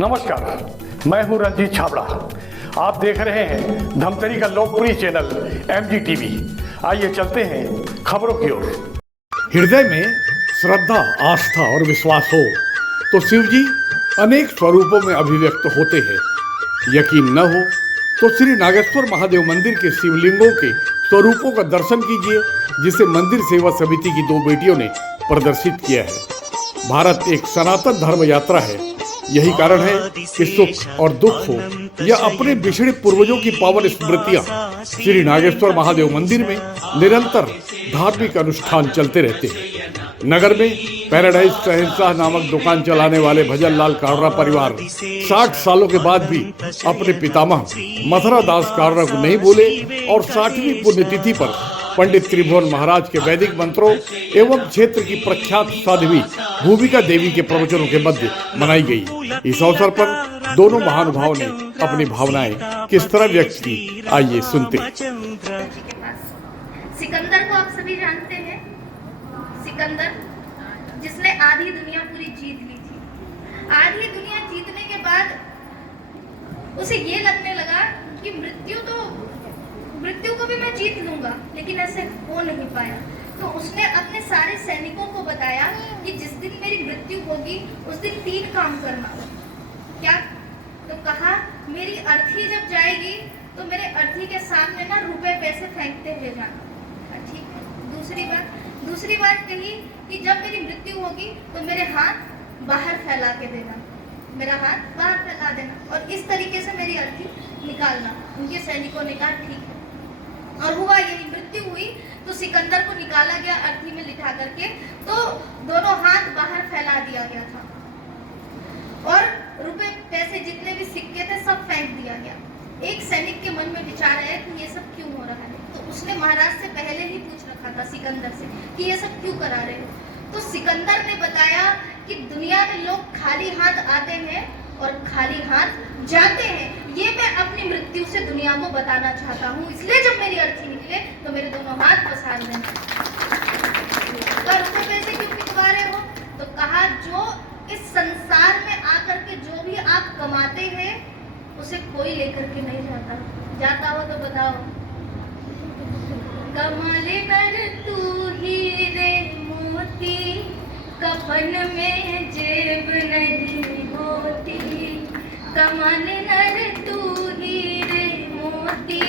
नमस्कार, मैं हूं रंजीत छाबड़ा। आप देख रहे हैं धमतरी का लोकप्रिय चैनल MGTV। आइए चलते हैं खबरों की ओर। हृदय में श्रद्धा, आस्था और विश्वास हो तो शिव जी अनेक स्वरूपों में अभिव्यक्त होते हैं। यकीन न हो तो श्री नागेश्वर महादेव मंदिर के शिवलिंगों के स्वरूपों का दर्शन कीजिए, जिसे मंदिर सेवा समिति की 2 बेटियों ने प्रदर्शित किया है। भारत एक सनातन धर्म यात्रा है। यही कारण है कि सुख और दुख हो या अपने बिछड़े पूर्वजों की पावन स्मृतियां, श्री नागेश्वर महादेव मंदिर में निरंतर धार्मिक अनुष्ठान चलते रहते हैं। नगर में पैराडाइज शहंशाह नामक दुकान चलाने वाले भजन लाल कावरा परिवार 60 सालों के बाद भी अपने पितामह मथुरा दास कावरा को नहीं भूले और 60वीं पुण्यतिथि पर पंडित त्रिभुवन महाराज के वैदिक मंत्रों एवं क्षेत्र की प्रख्यात साध्वी भूमिका देवी के प्रवचनों के मध्य मनाई गई। इस अवसर पर दोनों महानुभावों ने अपनी भावनाएं किस तरह व्यक्त की, आइए सुनते हैं। सिकंदर को आप सभी जानते हैं। सिकंदर जिसने आधी दुनिया पूरी जीत ली थी। आधी दुनिया जीतने के बाद उसे ये लगने लगा कि मृत्यु को भी मैं जीत लूंगा, लेकिन ऐसे हो नहीं पाया। तो उसने अपने सारे सैनिकों को बताया कि जिस दिन मेरी मृत्यु होगी उस दिन 3 काम करना। क्या? तो कहा मेरी अर्थी जब जाएगी तो मेरे अर्थी के सामने ना रुपए पैसे फेंकते हुए जाना। ठीक है। दूसरी बात कही कि जब मेरी मृत्यु होगी तो मेरे हाथ बाहर फैला के देना, मेरा हाथ बाहर फैला देना और इस तरीके से मेरी अर्थी निकालना। उनके सैनिकों ने कहा ठीक है, और हुआ यही। मृत्यु हुई तो सिकंदर को निकाला गया अर्थी में लिटा करके, तो दोनों हाथ बाहर फैला दिया गया था और रुपए पैसे जितने भी सिक्के थे सब फेंक दिया गया। एक सैनिक के मन में विचार आया कि ये सब क्यों हो रहा है, तो उसने महाराज से पहले ही पूछ रखा था सिकंदर से कि ये सब क्यों करा रहे हो। तो सिकंदर ने बताया कि दुनिया में लोग खाली हाथ आते हैं और खाली हाथ जाते हैं। ये मैं अपनी मृत्यु से दुनिया को बताना चाहता हूँ, इसलिए जब मेरी अर्थी निकले तो मेरे दोनों हाथ पसार दें। रुपए पैसे क्यों पिटवा रहे हो? तो कहा जो इस संसार में आकर के जो भी आप कमाते हैं उसे कोई लेकर के नहीं जाता हो तो बताओ। कमाले कर तू हीरे मोती, कफन में जेब नहीं होती। कमाले नर तू हीरे मोती,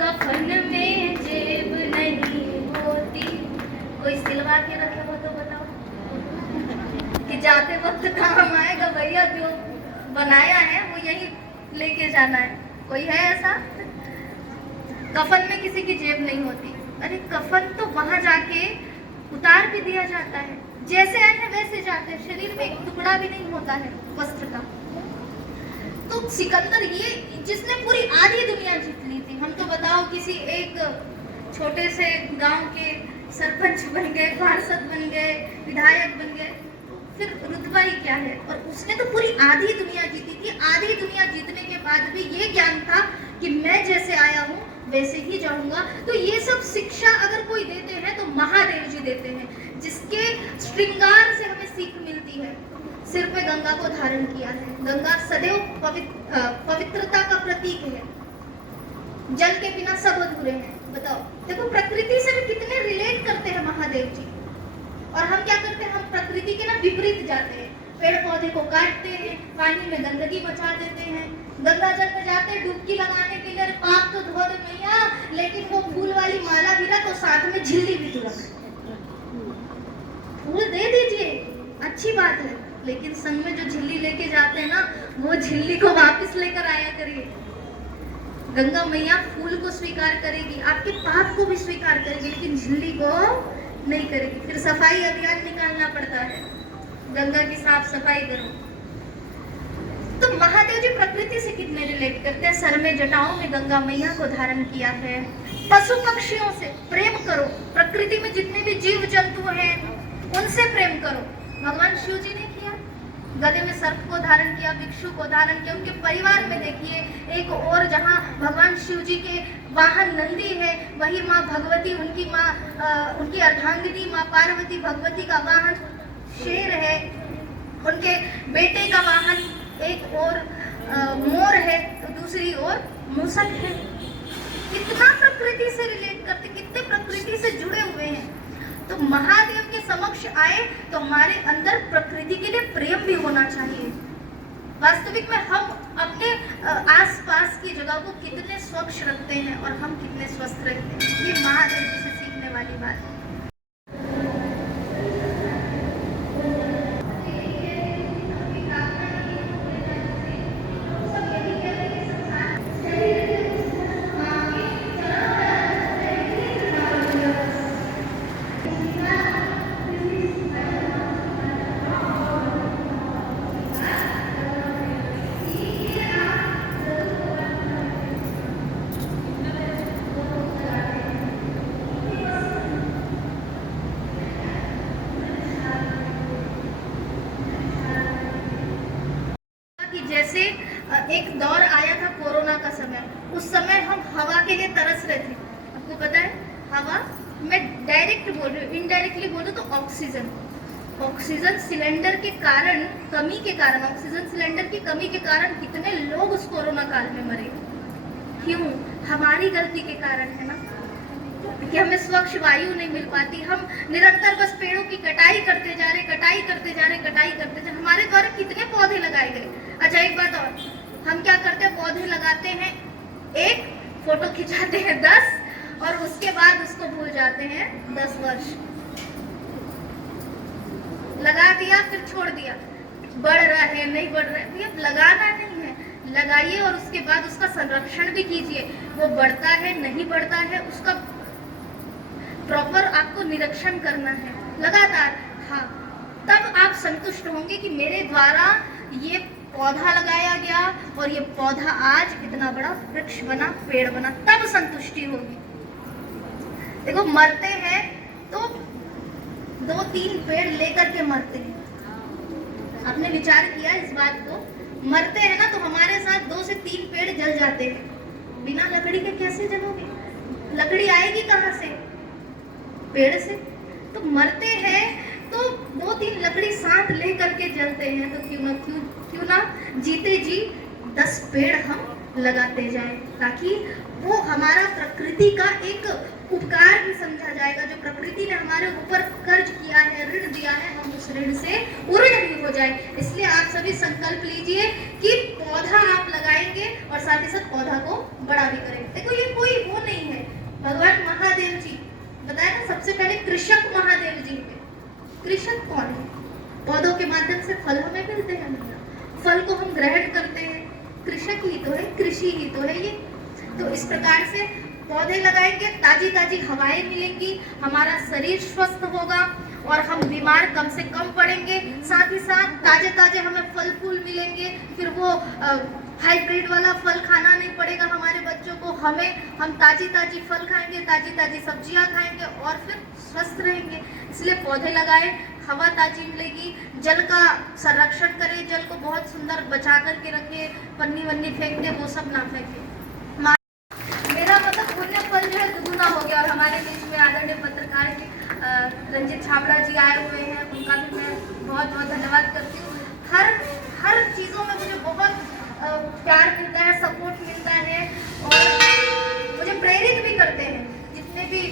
कफन में जेब नहीं होती। कोई सिलवा के रखे हो तो बताओ कि जाते वक्त काम आएगा भैया, जो बनाया है वो यही लेके जाना है। कोई है ऐसा? कफन में किसी की जेब नहीं होती। अरे कफन तो वहां जाके उतार भी दिया जाता है, जैसे आए हैं वैसे जाते हैं, शरीर में एक टुकड़ा भी नहीं होता है वस्त्र का। तो सिकंदर ये जिसने पूरी आधी दुनिया जीत ली थी। हम तो बताओ किसी एक छोटे से गांव के सरपंच बन गए, पार्षद बन गए, विधायक बन गए, फिर रुतबा ही क्या है। और उसने तो पूरी आधी दुनिया जीती थी। आधी दुनिया जीतने के बाद भी ये ज्ञान था कि मैं जैसे आया हूँ वैसे ही जाऊंगा। तो ये सब शिक्षा अगर कोई देते हैं तो महादेव जी देते हैं, जिसके श्रृंगार से हमें सीख मिलती है। सिर पे गंगा को धारण किया है। गंगा सदैव पवित्रता का प्रतीक है। जल के बिना सब अधूरे हैं। बताओ, देखो प्रकृति से भी कितने रिलेट करते हैं महादेव जी। और हम क्या करते हैं? हम प्रकृति के ना विपरीत जाते हैं, पेड़ पौधे को काटते हैं, पानी में गंदगी मचा देते हैं, गंगा जल में जाते हैं डुबकी लगाने के लिए। पाप तो धो दे मैया, लेकिन वो फूल वाली माला भी रख और साथ में झिल्ली भी तो रख। फूल दे दीजिए, अच्छी बात है, लेकिन संग में जो झिल्ली लेके जाते हैं ना, वो झिल्ली को वापस लेकर आया करिए। गंगा मैया फूल को स्वीकार करेगी, आपके पाप को भी स्वीकार करेगी, लेकिन झिल्ली को नहीं करेगी। फिर सफाई अभियान निकालना पड़ता है, गंगा की साफ सफाई करो। तो महादेव जी प्रकृति से कितने रिलेट करते हैं। सर में जटाओं में गंगा मैया को धारण किया है। पशु पक्षियों से प्रेम करो, प्रकृति में जितने भी जीव जंतु हैं उनसे प्रेम करो। भगवान शिव जी ने किया, गले में सर्प को धारण किया, भिक्षु को धारण किया। उनके परिवार में देखिए एक और जहाँ भगवान शिव जी के वाहन नंदी है, वही माँ भगवती उनकी अर्धांगिनी माँ पार्वती भगवती का वाहन शेर है। उनके बेटे का वाहन एक ओर मोर है तो दूसरी ओर मूसक है। कितना प्रकृति से रिलेट करते, कितने प्रकृति से जुड़े हुए हैं। तो महादेव के समक्ष आए तो हमारे अंदर प्रकृति के लिए प्रेम भी होना चाहिए। वास्तविक में हम अपने आसपास की जगह को कितने स्वच्छ रखते हैं और हम कितने स्वस्थ रहते हैं, ये महादेव जी से सीखने वाली बात है। जैसे एक दौर आया था कोरोना का समय, उस समय हम हवा के लिए तरस रहे थे। आपको पता है हवा, मैं डायरेक्ट बोल रही हूँ, इनडायरेक्टली बोल रही हूँ तो ऑक्सीजन सिलेंडर के कारण, कमी के कारण, ऑक्सीजन सिलेंडर की कमी के कारण कितने लोग उस कोरोना काल में मरे। क्यों? हमारी गलती के कारण है ना, कि हमें स्वच्छ वायु नहीं मिल पाती। हम निरंतर बस पेड़ों की कटाई करते जा रहे, हमारे द्वारा कितने पौधे लगाए गए। अच्छा एक बात और, हम क्या करते हैं, पौधे लगाते हैं, एक फोटो खिंचाते हैं 10 और उसके बाद उसको भूल जाते हैं 10 वर्ष। लगा दिया फिर छोड़ दिया, बढ़ रहा है नहीं बढ़ रहा है, अब लगाना नहीं है, लगाइए और उसके बाद उसका संरक्षण भी कीजिए। वो बढ़ता है नहीं बढ़ता है उसका प्रॉपर आपको निरीक्षण करना है लगातार। हाँ, तब आप संतुष्ट होंगे कि मेरे द्वारा ये पौधा लगाया गया और ये पौधा आज इतना बड़ा वृक्ष बना, पेड़ बना, तब संतुष्टि होगी। देखो मरते हैं तो 2-3 पेड़ लेकर के मरते हैं। आपने विचार किया इस बात को? मरते हैं ना तो हमारे साथ 2 से 3 पेड़ जल जाते हैं। बिना लकड़ी के कैसे जलोगे? लकड़ी आएगी कहाँ से? पेड़ से। तो मरते हैं तो 2-3 लकड़ी साथ ले करके जलते हैं, तो क्यों ना जीते जी 10 पेड़ हम लगाते जाएं, ताकि वो हमारा प्रकृति का एक उपकार भी समझा जाएगा। जो प्रकृति ने हमारे ऊपर कर्ज किया है, ऋण दिया है, हम उस ऋण से उऋण भी हो जाए। इसलिए आप सभी संकल्प लीजिए कि पौधा आप लगाएंगे और साथ ही साथ पौधा को बड़ा भी करेंगे। देखो ये कोई वो नहीं है, भगवान महादेव जी बताया ना, सबसे पहले कृषक महादेव जी थे। कृषक कौन है? पौधों के माध्यम से फल हमें मिलते हैं, फल को हम ग्रहण करते हैं, कृषक ही तो है, कृषि ही तो है ये। तो इस प्रकार से पौधे लगाएंगे, ताजी ताजी हवाएं मिलेंगी, हमारा शरीर स्वस्थ होगा और हम बीमार कम से कम पड़ेंगे। साथ ही साथ ताजे ताजे हमें फल फूल मिलेंगे, फिर वो हाइब्रिड वाला फल खाना नहीं पड़ेगा हमारे बच्चों को। हम ताजी ताजी फल खाएंगे, ताजी ताजी सब्जियां खाएंगे और फिर स्वस्थ रहेंगे। इसलिए पौधे लगाएं, हवा ताजी मिलेगी। जल का संरक्षण करें, जल को बहुत सुंदर बचा करके रखें, पन्नी वन्नी फेंक दे वो सब ना फेंकें। मेरा मतलब पुण्य फल जो है दुगुना हो गया। और हमारे बीच में आदरणीय पत्रकार रंजीत छाबड़ा जी आए हुए हैं, उनका भी मैं बहुत बहुत धन्यवाद करती हूँ। हर चीज़ों में मुझे बहुत प्यार मिलता है, सपोर्ट मिलता है और मुझे प्रेरित भी करते हैं। जितने भी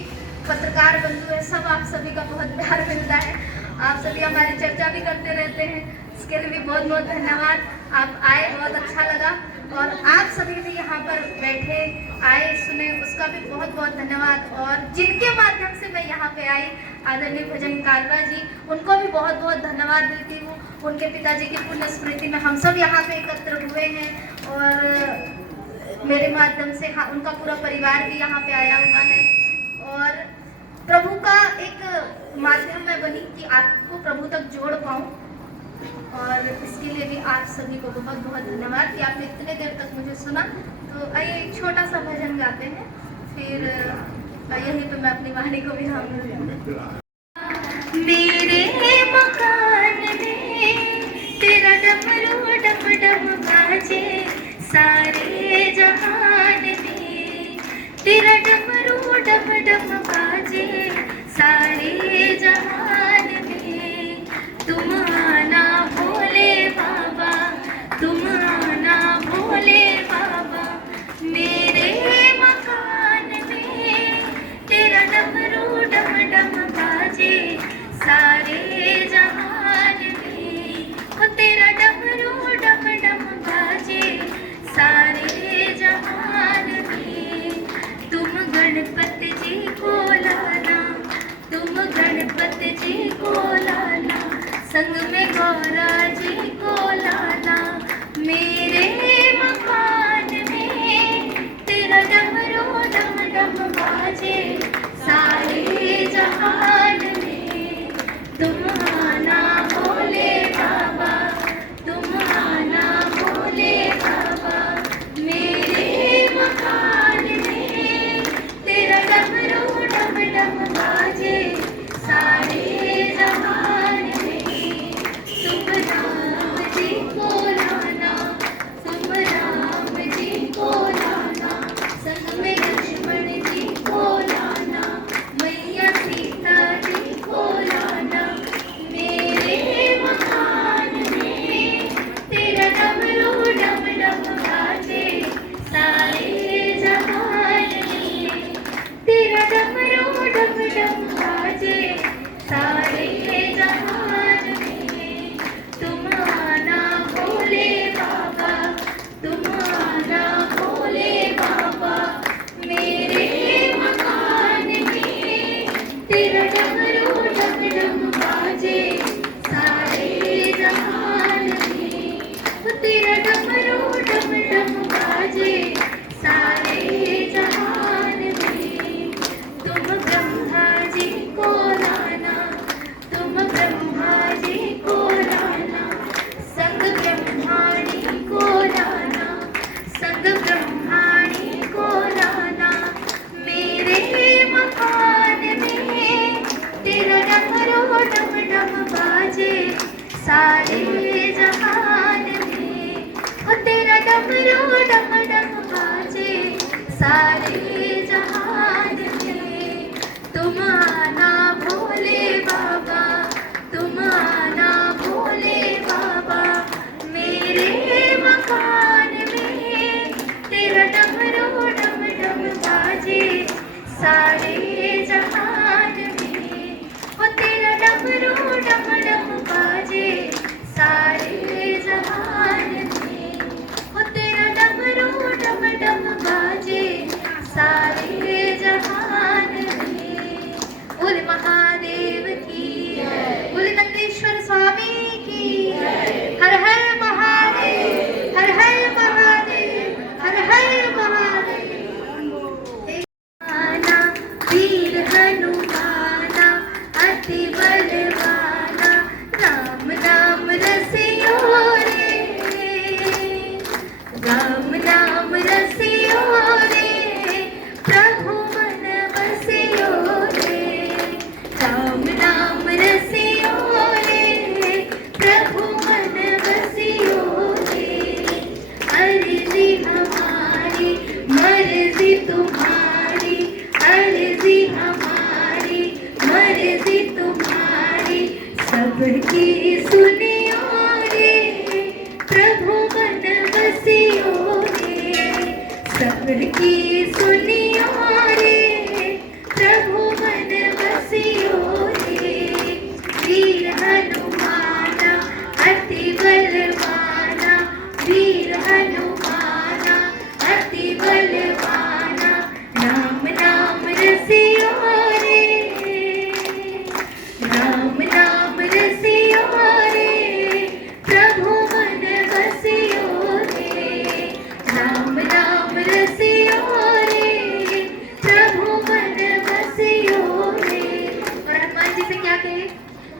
पत्रकार बंधु हैं, सब आप सभी का बहुत प्यार मिलता है। आप सभी हमारी चर्चा भी करते रहते हैं, इसके लिए भी बहुत बहुत धन्यवाद। आप आए, बहुत अच्छा लगा और आप सभी भी यहाँ पर बैठे, आए, सुने, उसका भी बहुत बहुत धन्यवाद। और जिनके माध्यम से मैं यहाँ पे आई, आदरणीय भजन कालवा जी, उनको भी बहुत बहुत धन्यवाद देती हूँ। उनके पिताजी की पुण्य स्मृति में हम सब यहाँ पे एकत्र हुए हैं और मेरे माध्यम से उनका पूरा परिवार भी यहाँ पे आया हुआ है। और प्रभु का एक माध्यम मैं बनी कि आपको प्रभु तक जोड़ पाऊँ, और इसके लिए भी आप सभी को बहुत बहुत धन्यवाद कि आपने इतने देर तक मुझे सुना। तो आइए एक छोटा सा भजन गाते हैं, फिर यहीं पे मैं अपनी वाणी को विराम दूंगी। मेरे मकान में तेरा डमरू डम डम बाजे, सारे जहान में तेरा डमरू डम डम बाजे, सारे जहान में तुम आना भोले बाबा, तुम तेरा डमरू डम डम बाजे सारे जहान में। तुम ब्रह्मा जी को लाना, तुम ब्रह्मा जी को लाना, संग ब्रह्माणी को लाना, संग ब्रह्माणी को लाना। मेरे मकान में तेरा डमरू डम डम बाजे सारे जहान में। ओ तेरा डमरू डम डम बाजे सारे जहान में। तुम आना भोले बाबा, तुम आना भोले बाबा, मेरे मकान में तेरा डमरू डम डम बाजे सारे जहान में। ओ तेरा डमरू डम डम बाजे सारे जहान में। ओ तेरा डमरू डम डम बाजे सारे जहान में। बोले महादेव की, बोले नंदेश्वर स्वामी की। हर हर महादेव, हर हर महादेव, हर हर महादेव। आना वीर हनुमाना अति बलवाना, राम नाम रसियो रे, राम नाम रसियो रे, प्रभु मन बसियो रे, राम नाम रसियो रे, प्रभु मन बसियो रे। अर्जी हमारी मर्जी तुम्हारी, अर्जी हमारी मर्जी तुम्हारी, सबकी सुनियो रे, प्रभु मन बसियो रे, सबकी सुनियो रे, प्रभु मन बसियो रे। वीर हनुमाना अति बलवाना, वीर हनुमाना अति बलवाना, राम नाम रसियो रे, राम नाम रसियो रे, प्रभु मन बसियो रे, राम नाम रसियो रे, प्रभु मन बसियो रे। और हनुमान जी से क्या कहे?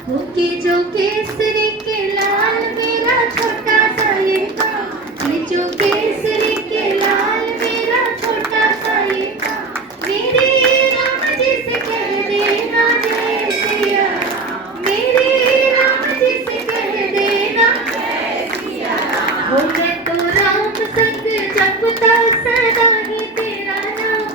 हो कि जो केसरी के लाल मेरा छोटा सा ये काम, ये जो केसरी के लाल मेरा छोटा सा ये काम, मेरे राम जी से कह देना जय सिया राम, मेरे राम जी से कह देना जय सिया राम। हो मैं तो राम संग जपता सदा ही तेरा नाम,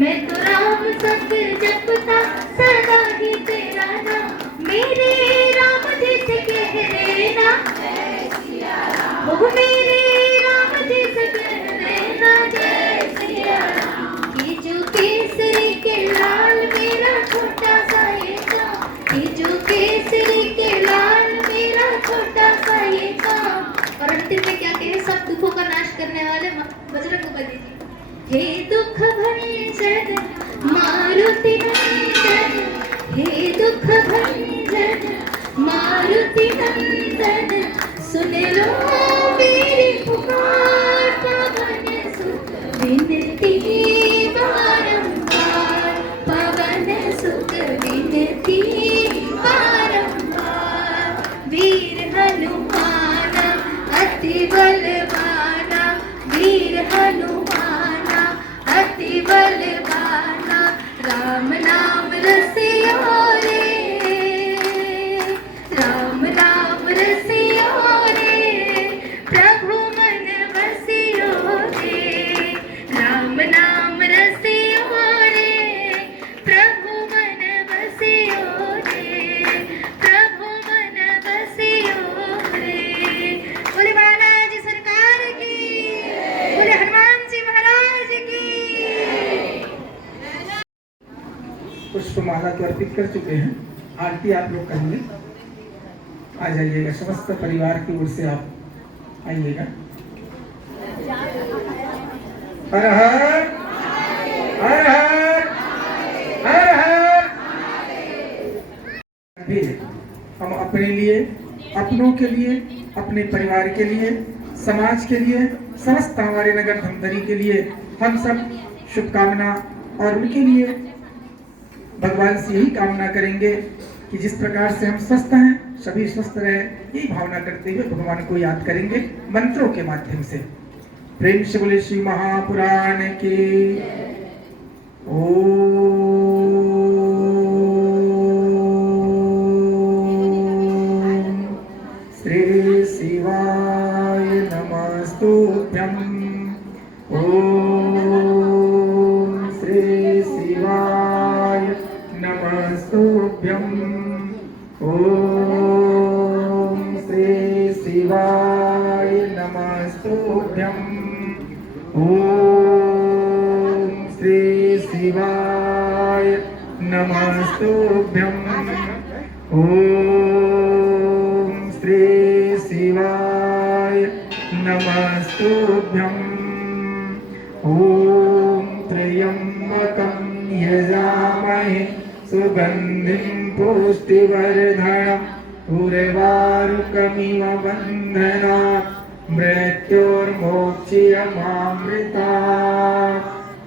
मैं तो राम संग जपता सदा ही तेरा नाम, मेरे राम जी से कह देना जय सिया राम। हो मेरे राम जी से कह देना जय सिया राम। कि जो केसरी के लाल मेरा छोटा सा ये काम, कि जो केसरी के लाल मेरा छोटा सा ये काम। और अंतिम में क्या कहे? सब दुखों का नाश करने वाले बजरंगबली जी। हे दुख भंजन मारुति नंदन, हे दुख भंजन मारुति नंदन, सुन लो मेरी पुकार, पवन सुत विनती बारंबार, पवन सुत विनती बारंबार। वीर हनुमाना अति बलवाना, वीर हनुमाना अति बलवाना, राम नाम रसियो रे, राम नाम रसियो रे, प्रभु मन बसियो रे, राम नाम रसियो रे, प्रभु मन बसियो रे, प्रभु मन बसियो रे। बोले बालाजी सरकार की, बोले हनुमान जी महाराज की। पुष्पमाला को अर्पित कर चुके हैं, आरती आप लोग करेंगे। आ जाइएगा, समस्त परिवार की ओर से आप आइएगा। हर हर हर हर हर हर। भी हम अपने लिए, अपनों के लिए, अपने परिवार के लिए समाज के लिए, समस्त हमारे नगर धमतरी के लिए हम सब शुभकामना और उनके लिए भगवान से यही कामना करेंगे कि जिस प्रकार से हम स्वस्थ हैं सभी स्वस्थ रहे, यही भावना करते हुए भगवान को याद करेंगे मंत्रों के माध्यम से। प्रेम से बोले श्री महापुराण के ओम श्री शिवाय नमस्तुभ्यं। ओम श्री शिवाय नमस्तुभ्यं। ओम श्री शिवाय नमस्तुभ्यं। ओम श्री शिवाय नमस्तुभ्यं। ओम श्री शिवाय नमस्तुभ्यं। ओम त्र्यंबकं यजामहे सुगंधिं पुष्टिवर्धनम् उर्वारुकमिव बन्धनात् मृत्योर्मोक्ष्यमामृतात्।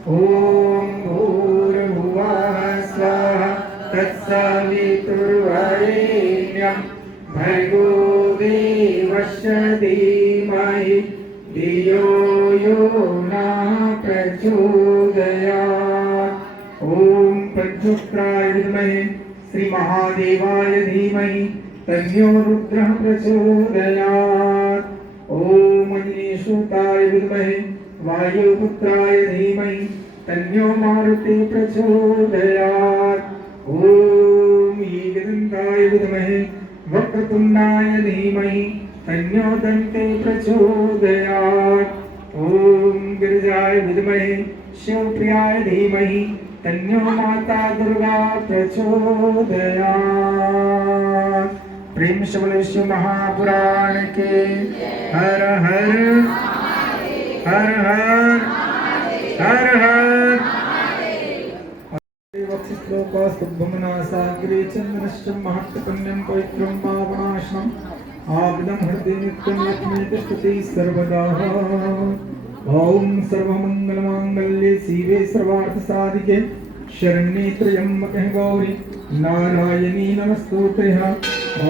ॐ भूर्भुवः स्वः तत्सवितुर्वरेण्यं भर्गो देवस्य धीमहि धियो यो नः प्रचोदयात्। ॐ प्रद्युम्नाय विद्महे श्री महादेवाय धीमहि तन्नो रुद्रः प्रचोदयात्। ॐ अग्निसूताय विद्महे वायुपुत्राय धीमहि तन्नो मारुतिः प्रचोदयात्। ॐ एकदन्ताय विद्महे वक्रतुण्डाय धीमहि तन्नो दन्तिः प्रचोदयात्। ॐ गिरिजाय विद्महे शिवप्रियाय धीमहि तन्नो माता दुर्गा प्रचोदयात्। प्रेम से बोले शिव महापुराण के हर हर हर हर हर हर। वक्षश्लोकास्तुभ्यमनासाग्रे चन्द्रश्च महत्पुण्यं पवित्रं पावनाशनम् आविदं हृदि नित्यं लक्ष्मी तिष्ठति सर्वदा। ॐ सर्वमङ्गलमाङ्गल्ये शिवे सर्वार्थसाधिके शरण्ये त्र्यम्बके गौरी नारायणी नमस्तुते। ॐ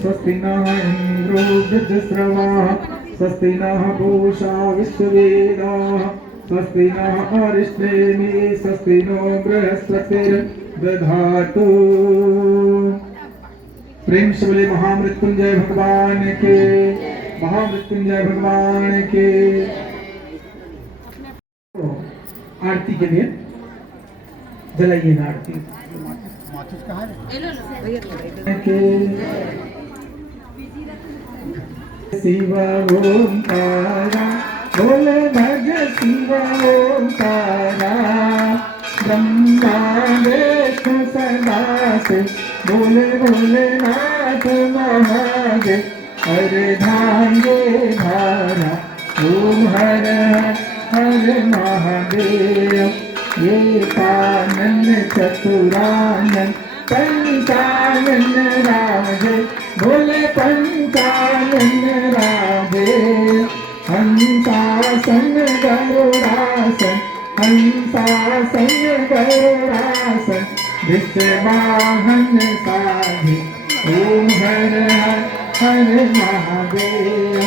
स्वस्ति नः इन्द्रो वृद्धश्रवाः स्वस्ति नः पूषा विश्ववेदाः स्वस्ति नः अरिष्टेमे स्वस्ति नो बृहस्पतिर्दधातु। प्रेम से बोले महामृत्युंजय भगवान के, महामृत्युंजय भगवान के। आरती के लिए जलाइए ना आरती शिव ओंकारा बोले भज शिव ओंकारा ब्रह्मा विष्णु सदा से बोले भोले नाथ महादेव हरे धांगे धारा ओम हर हर महादेव। ये कानन चतुरानन पंचानन राधे बोले पंचानन राधे। हंसासन गरुड़ासन हंसासन गरुड़ासन विश्ववाहन साधे ओम हर हर हर महादेव।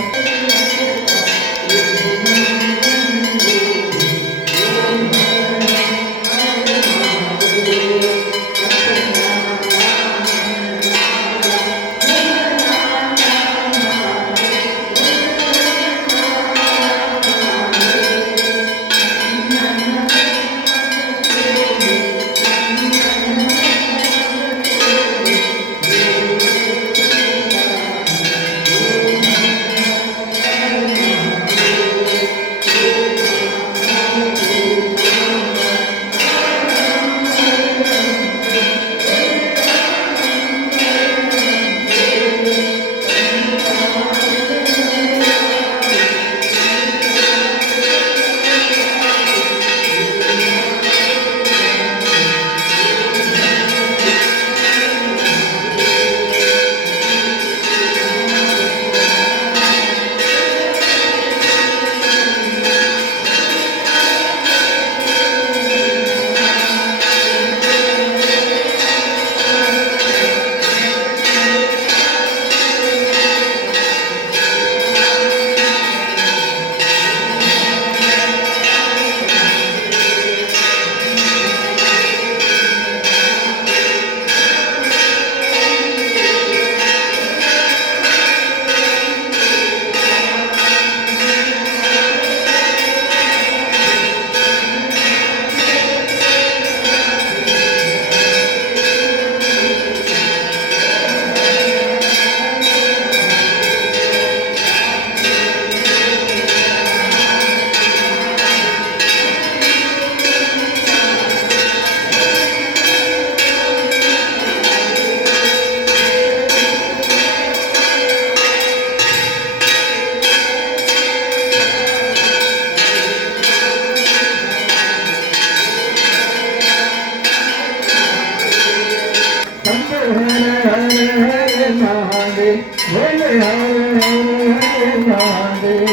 भोले हर हर महादेव।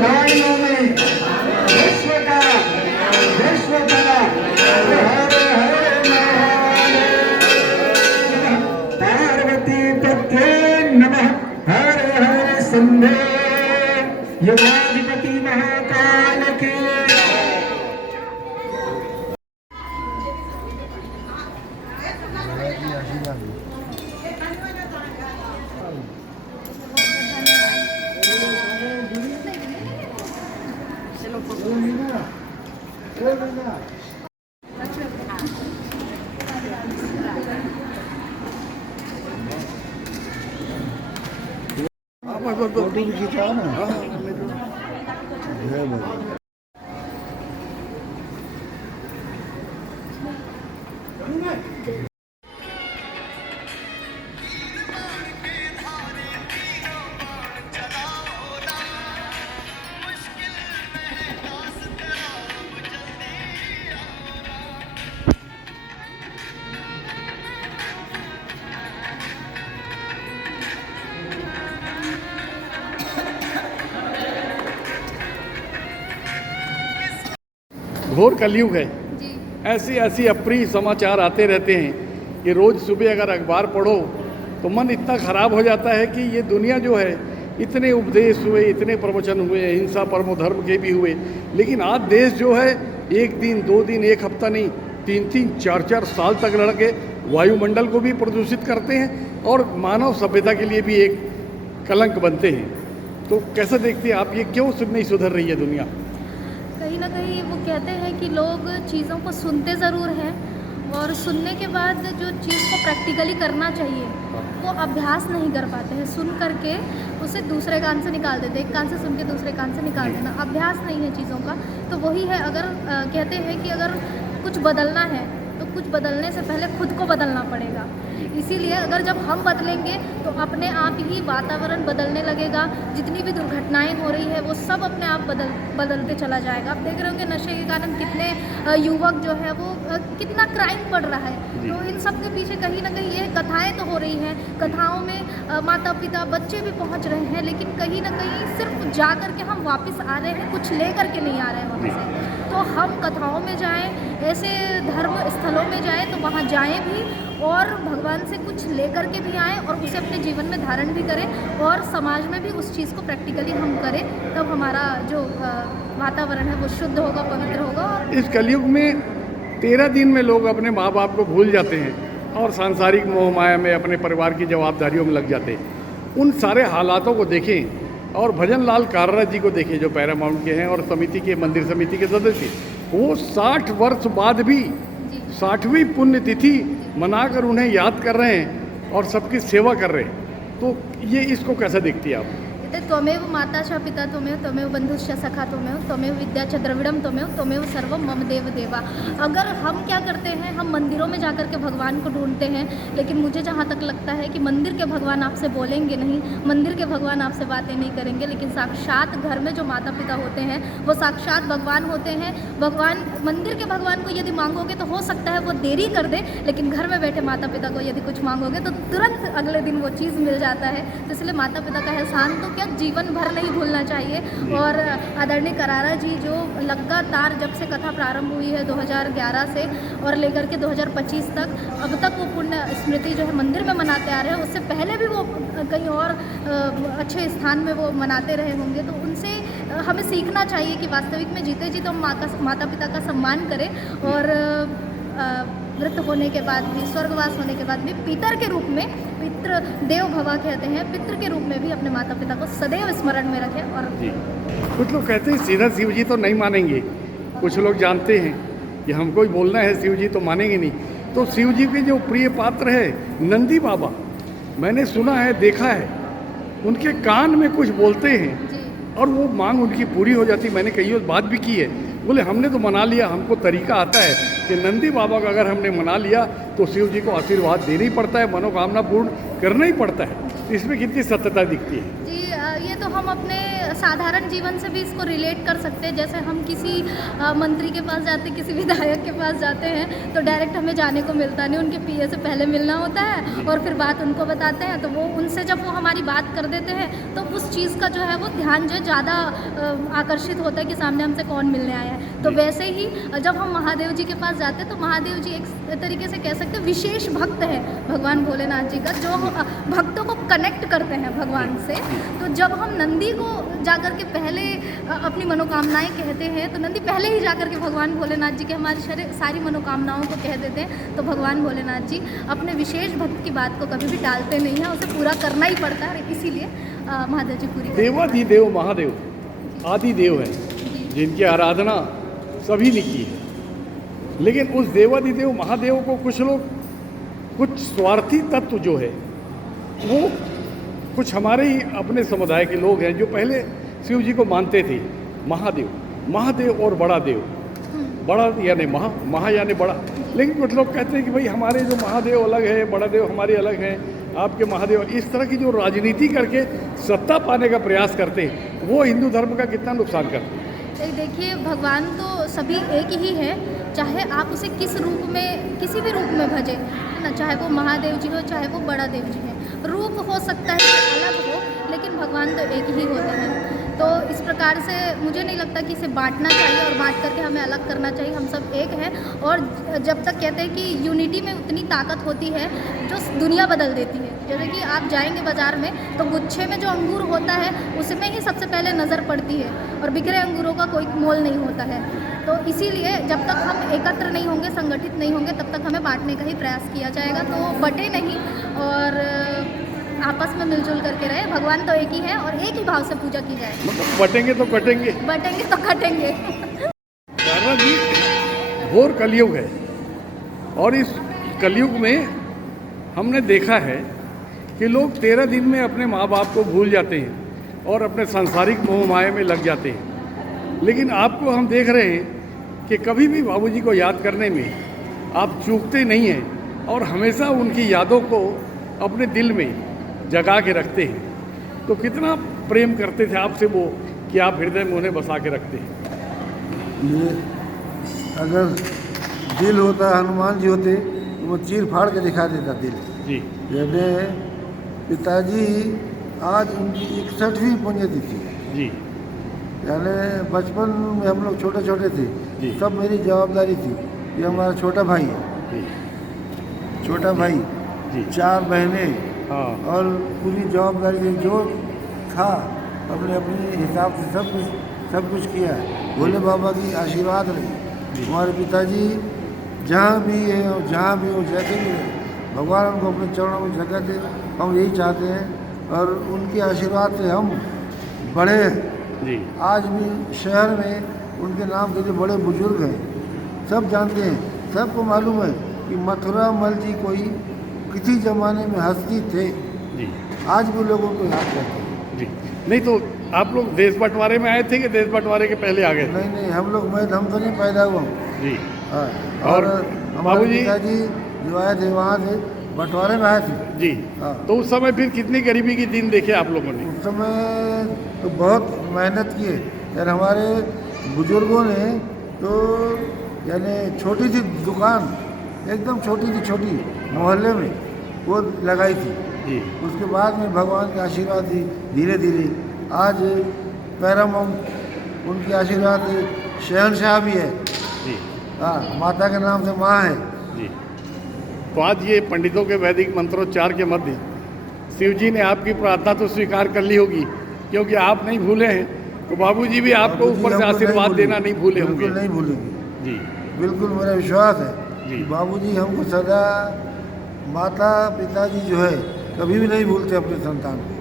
गायों में विश्व का हर हर महादेव। पार्वती पते नमः हर हर संधे युगाधिपति महाकाल के। घोर कलयुग है। जी ऐसी ऐसी अप्रिय समाचार आते रहते हैं कि रोज़ सुबह अगर अखबार पढ़ो तो मन इतना ख़राब हो जाता है कि ये दुनिया जो है, इतने उपदेश हुए, इतने प्रवचन हुए, हिंसा परमो धर्म के भी हुए, लेकिन आज देश जो है एक दिन, 2 दिन, 1 हफ्ता नहीं, 3-3, 4-4 साल तक लड़के वायुमंडल को भी प्रदूषित करते हैं और मानव सभ्यता के लिए भी एक कलंक बनते हैं। तो कैसे देखते हैं आप, ये क्यों नहीं सुधर रही है दुनिया? कहीं ना कहीं वो कहते हैं कि लोग चीज़ों को सुनते ज़रूर हैं और सुनने के बाद जो चीज़ को प्रैक्टिकली करना चाहिए वो अभ्यास नहीं कर पाते हैं। सुन करके उसे दूसरे कान से निकाल देते हैं, एक कान से सुन के दूसरे कान से निकाल देना, अभ्यास नहीं है चीज़ों का। तो वही है, अगर कहते हैं कि अगर कुछ बदलना है तो कुछ बदलने से पहले खुद को बदलना पड़ेगा। इसीलिए अगर जब हम बदलेंगे तो अपने आप ही वातावरण बदलने लगेगा। जितनी भी दुर्घटनाएं हो रही है वो सब अपने आप बदलते चला जाएगा। आप देख रहे होंगे नशे के कारण कितने युवक जो है वो कितना क्राइम बढ़ रहा है। तो इन सब के पीछे कहीं ना कहीं ये कथाएं तो हो रही हैं, कथाओं में माता पिता बच्चे भी पहुंच रहे हैं, लेकिन कहीं ना कहीं सिर्फ जा कर के हम वापस आ रहे हैं, कुछ ले करके नहीं आ रहे हैं वहाँ से। तो हम कथाओं में जाएं, ऐसे धर्म स्थलों में जाएं तो वहाँ जाएं भी और भगवान से कुछ लेकर के भी आएँ और उसे अपने जीवन में धारण भी करें और समाज में भी उस चीज़ को प्रैक्टिकली हम करें, तब हमारा जो वातावरण है वो शुद्ध होगा, पवित्र होगा। और इस कलयुग में 13 दिन में लोग अपने माँ बाप को भूल जाते हैं और सांसारिक मोह माया में अपने परिवार की जवाबदारियों में लग जाते हैं। उन सारे हालातों को देखें और भजन लाल कारारा जी को देखें जो पैरामाउंट के हैं और समिति के, मंदिर समिति के सदस्य, वो 60 वर्ष बाद भी 60वीं पुण्यतिथि मनाकर उन्हें याद कर रहे हैं और सबकी सेवा कर रहे हैं। तो ये इसको कैसे देखती है आप? त्वमेव माता च पिता त्वमेव, त्वमेव बंधुश्च सखा त्वमेव, त्वमेव विद्या च द्रविड़म त्वमेव, त्वमेव सर्वम मम देव देवा। अगर हम क्या करते हैं, हम मंदिरों में जाकर के भगवान को ढूंढते हैं, लेकिन मुझे जहाँ तक लगता है कि मंदिर के भगवान आपसे बोलेंगे नहीं, मंदिर के भगवान आपसे बातें नहीं करेंगे, लेकिन साक्षात घर में जो माता पिता होते हैं वो साक्षात भगवान होते हैं। भगवान, मंदिर के भगवान को यदि मांगोगे तो हो सकता है वो देरी कर दे, लेकिन घर में बैठे माता पिता को यदि कुछ मांगोगे तो तुरंत अगले दिन वो चीज़ मिल जाता है। तो इसलिए माता पिता का एहसान तो क्या जीवन भर नहीं भूलना चाहिए। और आदरणीय करारा जी जो लगातार जब से कथा प्रारंभ हुई है 2011 से और लेकर के 2025 तक, अब तक वो पुण्य स्मृति जो है मंदिर में मनाते आ रहे हैं। उससे पहले भी वो कहीं और अच्छे स्थान में वो मनाते रहे होंगे। तो उनसे हमें सीखना चाहिए कि वास्तविक में जीते जी तो हम माता पिता का सम्मान करें और मृत होने के बाद भी, स्वर्गवास होने के बाद भी पितर के रूप में, पितृ देव भवा कहते हैं, पितृ के रूप में भी अपने माता पिता को सदैव स्मरण में रखें। और कुछ लोग कहते हैं सीधा शिव जी तो नहीं मानेंगे, कुछ लोग जानते हैं कि हमको ही बोलना है, शिव जी तो मानेंगे नहीं। तो शिव जी के जो प्रिय पात्र है नंदी बाबा, मैंने सुना है, देखा है, उनके कान में कुछ बोलते हैं और वो मांग उनकी पूरी हो जाती। मैंने कई बात भी की है, बोले हमने तो मना लिया, हमको तरीका आता है कि नंदी बाबा का अगर हमने मना लिया तो शिव जी को आशीर्वाद देना ही पड़ता है, मनोकामना पूर्ण करना ही पड़ता है। इसमें कितनी सत्यता दिखती है? जी ये तो हम अपने साधारण जीवन से भी इसको रिलेट कर सकते हैं। जैसे हम किसी मंत्री के पास जाते हैं, किसी विधायक के पास जाते हैं तो डायरेक्ट हमें जाने को मिलता नहीं, उनके पीए से पहले मिलना होता है और फिर बात उनको बताते हैं, तो वो उनसे जब वो हमारी बात कर देते हैं तो उस चीज़ का जो है वो ध्यान जो है ज़्यादा आकर्षित होता है कि सामने हमसे कौन मिलने आया है। तो वैसे ही जब हम महादेव जी के पास जाते हैं तो महादेव जी एक तरीके से कह सकते हैं विशेष भक्त है भगवान भोलेनाथ जी का, जो भक्तों को कनेक्ट करते हैं भगवान से। तो जब हम नंदी को जाकर के पहले अपनी मनोकामनाएं कहते हैं तो नंदी पहले ही जाकर के भगवान भोलेनाथ जी के हमारी सारी मनोकामनाओं को कह देते हैं। तो भगवान भोलेनाथ जी अपने विशेष भक्त की बात को कभी भी टालते नहीं हैं, उसे पूरा करना ही पड़ता है, इसीलिए महादेव जी पूरी देवाधिदेव महादेव आदि देव हैं जिनकी आराधना सभी ने की है, लेकिन उस देवाधिदेव महादेव को कुछ लोग, कुछ स्वार्थी तत्व जो है वो कुछ हमारे ही अपने समुदाय के लोग हैं जो पहले शिव जी को मानते थे महादेव, महादेव और बड़ा देव, बड़ा यानी महा यानी बड़ा। लेकिन कुछ लोग कहते हैं कि भाई हमारे जो महादेव अलग है, बड़ा देव हमारे अलग हैं, आपके महादेव, इस तरह की जो राजनीति करके सत्ता पाने का प्रयास करते हैं वो हिंदू धर्म का कितना नुकसान करते हैं। देखिए भगवान तो सभी एक ही है, चाहे आप उसे किस रूप में, किसी भी रूप में भजें, है ना, चाहे वो महादेव जी हो चाहे वो बड़ा देव जी है, रूप हो सकता है अलग हो लेकिन भगवान तो एक ही होते हैं। तो इस प्रकार से मुझे नहीं लगता कि इसे बांटना चाहिए और बांट करके हमें अलग करना चाहिए, हम सब एक हैं। और जब तक कहते हैं कि यूनिटी में उतनी ताकत होती है जो दुनिया बदल देती है। जैसे कि आप जाएंगे बाज़ार में तो गुच्छे में जो अंगूर होता है उसमें ही सबसे पहले नज़र पड़ती है और बिखरे अंगूरों का कोई मोल नहीं होता है। तो इसीलिए जब तक हम एकत्र नहीं होंगे, संगठित नहीं होंगे, तब तक हमें बांटने का ही प्रयास किया जाएगा। तो बटे नहीं और आपस में मिलजुल करके रहे, भगवान तो एक ही है और एक ही भाव से पूजा की जाए। मतलब बटेंगे तो कटेंगे, बटेंगे तो कटेंगे। दादा जी घोर कलयुग है और इस कलयुग में हमने देखा है कि लोग 13 दिन में अपने माँ बाप को भूल जाते हैं और अपने सांसारिक मोह माया में लग जाते हैं। लेकिन आपको हम देख रहे हैं कि कभी भी बाबूजी को याद करने में आप चूकते नहीं हैं और हमेशा उनकी यादों को अपने दिल में जगा के रखते हैं। तो कितना प्रेम करते थे आपसे वो कि आप हृदय में उन्हें बसा के रखते हैं। ये अगर दिल होता, हनुमान जी होते तो वो चीर फाड़ के दिखा देता दिल जी। जैसे पिताजी आज उनकी 61वीं पुण्यतिथि जी। यानी बचपन में हम लोग छोटे छोटे थे जी। सब मेरी जवाबदारी थी। ये हमारा छोटा भाई है जी। छोटा भाई जी। 4 बहनें हाँ। और पूरी जवाबदारी थी, जो था अपने अपने हिसाब से सब कुछ किया। भोले बाबा की आशीर्वाद रही। हमारे पिताजी जहाँ भी है और जहाँ भी हो, जैसे भी है, भगवान उनको अपने चरणों में जगह दे, हम यही चाहते हैं। और उनके आशीर्वाद से हम बड़े जी। आज भी शहर में उनके नाम के जो बड़े बुजुर्ग हैं सब जानते हैं, सबको मालूम है कि मथुरा मल जी कोई किसी ज़माने में हस्ती थे जी। आज भी लोगों को याद करते हैं जी। नहीं तो आप लोग देश बंटवारे में आए थे कि देश बंटवारे के पहले आ गए? नहीं हम लोग, मैं हम तो नहीं पैदा हुआ हूँ जी। हाँ। और हमारे बाबूजी पिताजी जो आए थे वहाँ से बंटवारे में आए थे जी। हाँ। तो उस समय फिर कितनी गरीबी के दिन देखे आप लोगों ने? उस समय तो बहुत मेहनत किए यार हमारे बुजुर्गों ने। तो यानी छोटी सी दुकान, एकदम छोटी सी, छोटी मोहल्ले में वो लगाई थी जी। उसके बाद में भगवान के आशीर्वाद थी, धीरे धीरे आज पैरामाउंट उनके आशीर्वाद से शहनशाह भी है जी। हाँ, माता के नाम से माँ है जी। तो आज ये पंडितों के वैदिक मंत्रोच्चार के मध्य शिव जी ने आपकी प्रार्थना तो स्वीकार कर ली होगी, क्योंकि आप नहीं भूले हैं तो बाबूजी भी आपको बाबूजी ऊपर से हमको आशीर्वाद नहीं देना नहीं भूले होंगे। बिल्कुल नहीं भूलेंगे जी। बिल्कुल मेरा विश्वास है जी। कि बाबूजी हमको सदा, माता पिताजी जो है कभी भी नहीं भूलते अपने संतान को।